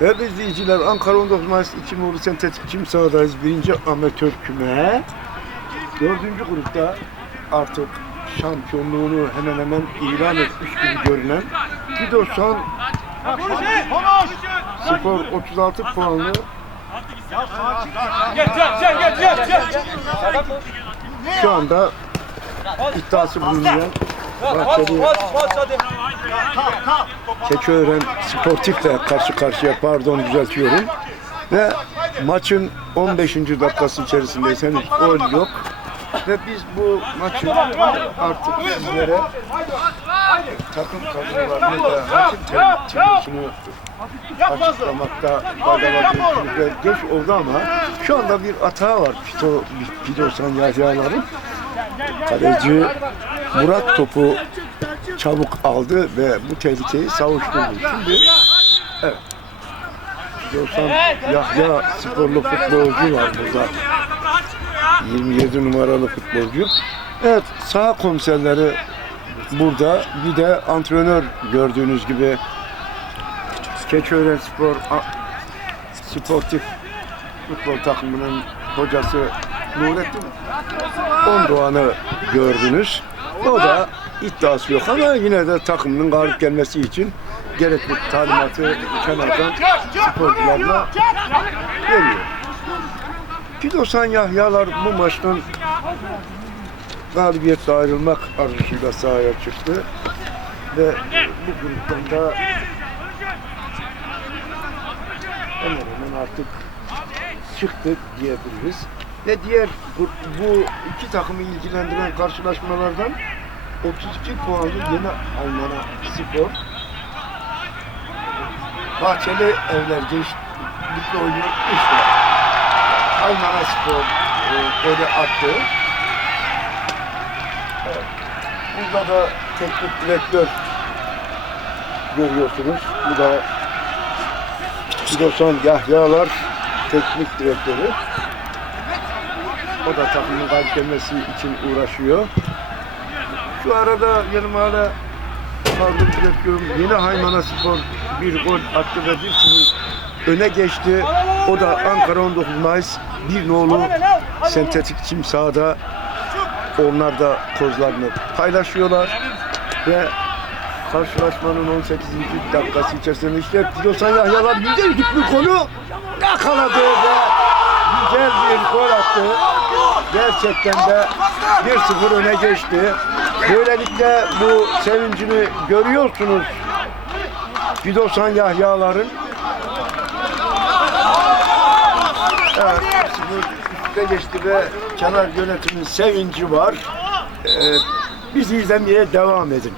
Değerli izleyiciler, Ankara 19 Mayıs 2 Nuri Sentetik Çim sahadayız. Birinci amatör küme. Dördüncü grupta artık şampiyonluğunu hemen hemen ilan etmiş gibi görünen Gidosan Spor 36 puanlı Gel gel gel gel gel gel. Şu anda iddiası bulunan Bahçeli. Keçiören Sportif'le karşı karşıya pardon düzeltiyorum. Ve maçın 15. dakikası içerisindeyiz. Henüz gol yok. Ve biz bu maçı artık sizlere takım kadrolarını da hakim temsilcisini açıklamakta faydalar Geç oldu ama şu anda bir hata var Pito, Pidosan Yahya'ların. Kaleci Murat topu çabuk aldı ve bu tehlikeyi savuşturdu. Şimdi evet. Pidosan Yahya sporlu futbolcu var burada. 27 numaralı futbolcu. Evet sağ komiserleri burada. Bir de antrenör gördüğünüz gibi Keçiören Spor A- Sportif futbol takımının hocası Nurettin Ondoğan'ı gördünüz. O da iddiası yok ama yine de takımının galip gelmesi için gerekli talimatı kenardan sporcularına veriyor. Pidosan Yahyalar bu maçtan galibiyetle ayrılmak arzusuyla sahaya çıktı. Ve bu gruptan hemen hemen artık çıktık diyebiliriz. Ve diğer bu, bu iki takımı ilgilendiren karşılaşmalardan 32 puanlı yeni Almanya Spor Bahçeli Evler Gençlikle oynuyor işte. Almanya Spor e, golü attı. Burada da teknik direktör görüyorsunuz. Bu da Gidosan Yahyalar teknik direktörü. O da takımın galip gelmesi için uğraşıyor. Şu arada yanım hala pardon düzeltiyorum. Yine Haymana Spor bir gol attı ve 1-0 öne geçti. O da Ankara 19 Mayıs bir nolu sentetik çim sahada onlar da kozlarını paylaşıyorlar ve karşılaşmanın 18. dakikası içerisinde işte Pilosan Yahyalar güzel bir konu yakaladı ve güzel bir gol attı. Gerçekten de 1-0 öne geçti. Böylelikle bu sevincini görüyorsunuz. Pidosan Yahyaların. Evet, 1-0 üstte geçti ve kenar yönetimin sevinci var. Ee, bizi izlemeye devam edin.